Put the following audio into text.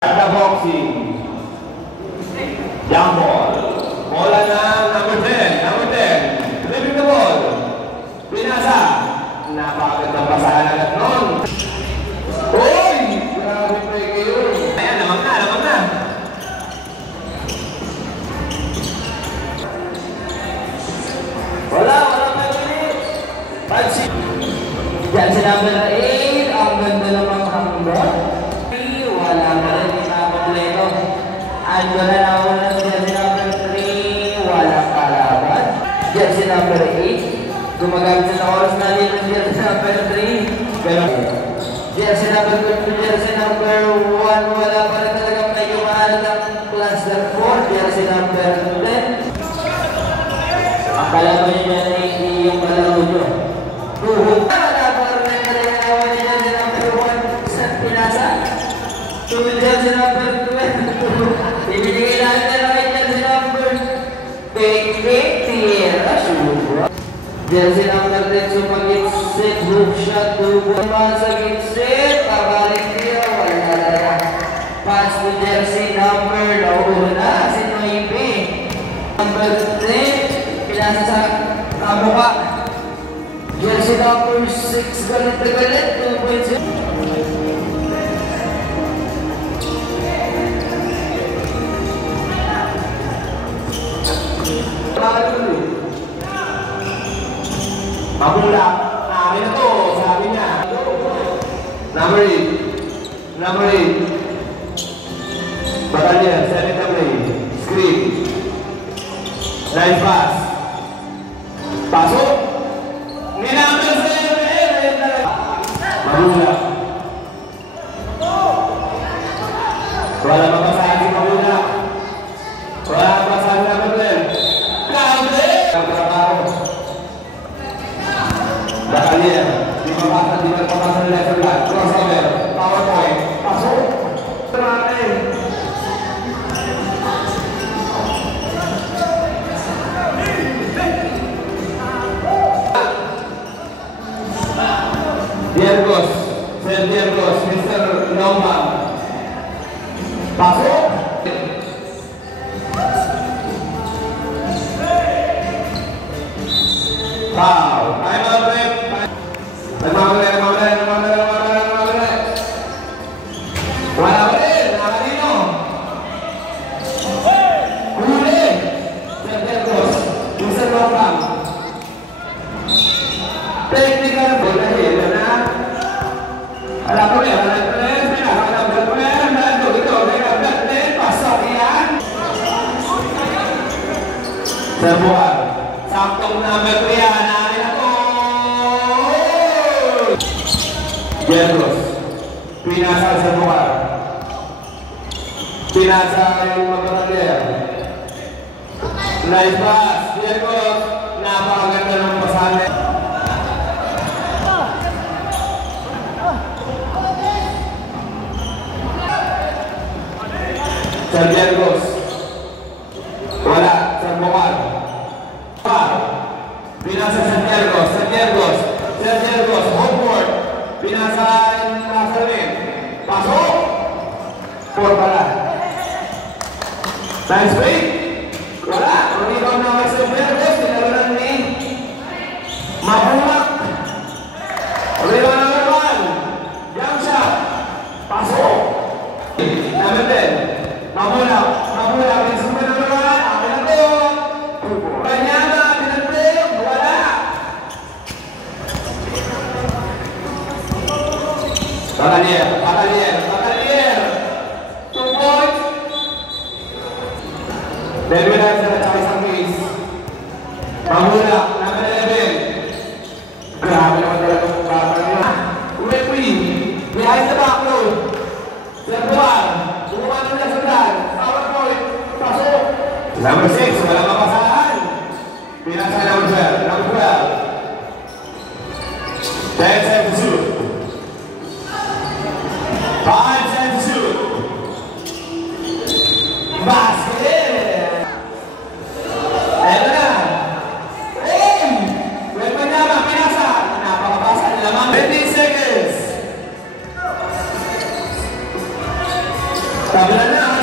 The boxing. Jump ball. Bola na number 10. Number 10. Flipping the ball. Pinasa. Napakagandang pasahan agad nun. Uy! Grabe pa kayo. Ayan, lamang na, lamang na. Wala pa ulit. Pansin. Yan si number 8. Ang ganda namang hanggang. Wala pa rin ipapagleto. Ando na naman na dyan si number 3. Walang kalaban. Dyan si number 8. Gumagamit sa oras na rin dyan si number 3. Pero dyan si number 2. Dyan si number 1. Wala pa rin talagang may kumahan ng plus than 4. Dyan si number 10. Ang kalaban niya dyan ay hindi yung kalaro nyo. Wala pa rin kalaban niya dyan si number 1. Sa pinasa. Dyan si number 12. Ibinigay natin na rin dyan si number 20. Dyan si number 10. Sumagit-sit. Hook shot. Tubuan. Masagit-sit. Pabalik niya. Wala na. Pass to jersey number. Nauna. Si Noibe. Number 10. Pinasa sa kamuka. Jersey number 6. Galit na galit. 2.0. Mabula. Amin na to. Sabi niya. Number 8. Number 8. Batalyan. 7 na play. Screen. Nice pass. Pasok. Ninamay sa Mabula. Wala mapasahan si Mabula. Wala mapasahan na Mabula. Kaunti! Ang trabaho. Batalyan. Di magpapasan nila sa vlog. Crossover. PowerPoint. Pasok. Marami. Diargos. Sir Diargos. Mr. Loma. Pasok. Wow. Time out, Rep. Nagmamagay. Wala pa rin. Nakalino. Huli. Sir Diargos. Mr. Loma. Technical. Dahil na. Alam ko yan. Serbuan. Saktong number 3 yan. Namin ako. Diargos. Pinasa Serbuan. Pinasa yung magkakalian. Nice pass. Diargos. Napakaganda ng pasahan. Sir Diargos. Wala. Serbuan. Binasa Sir Diargos. Sir Diargos. Homeboard. Binasa yung Nassarin. Pasok. 4 pala. Nice break. Wala. Rebound na kay Sir Diargos. Pinarunan ni Mahulak. Rebound number 1. Jump shot. Pasok. Number 10. Mahulak. Instrument number 1. Akin na to. Kanyama. Pinagpilip. Wala. Batalier. 2 points. Then we have the choice of case. Mahulak. Number 11. Grabe naman talaga kung kapal nila. Referee. Behind the back road. Serbuan. Buwan nila sundan. PowerPoint. Pasok. Number 6. Walang mapasahan. Pinasa number 12. Number 12. 10 seconds to shoot. 5 seconds to shoot. Basket. Eto na. Weapon niya. Pinasa. Napakabasa nila. 20 seconds. Tabla na.